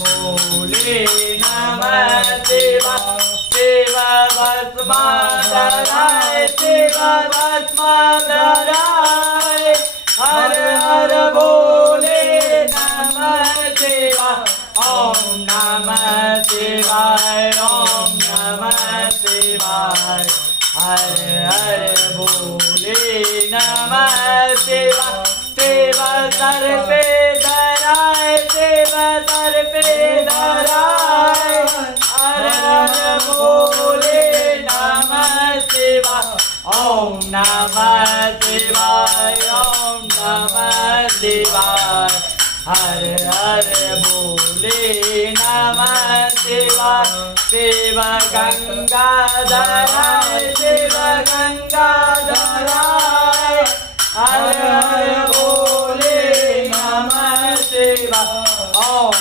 भोले नमः शिवाय शिव भस्माधराय शिव भस्माधराय हर हर भोले नमः शिवाय ओम नमः शिवाय ओम नमः शिवाय हर हर भोले नमः शिवाय शिव सर पे धराय शिव सर पे धराय हर हर भोले नमः शिवाय ओम नमः शिवाय ओम नमः शिवाय हर हर भोले नमः शिवाय शिव गंगाधराय शिव गंगाधराय हर हर भोले नमः शिवाय ओम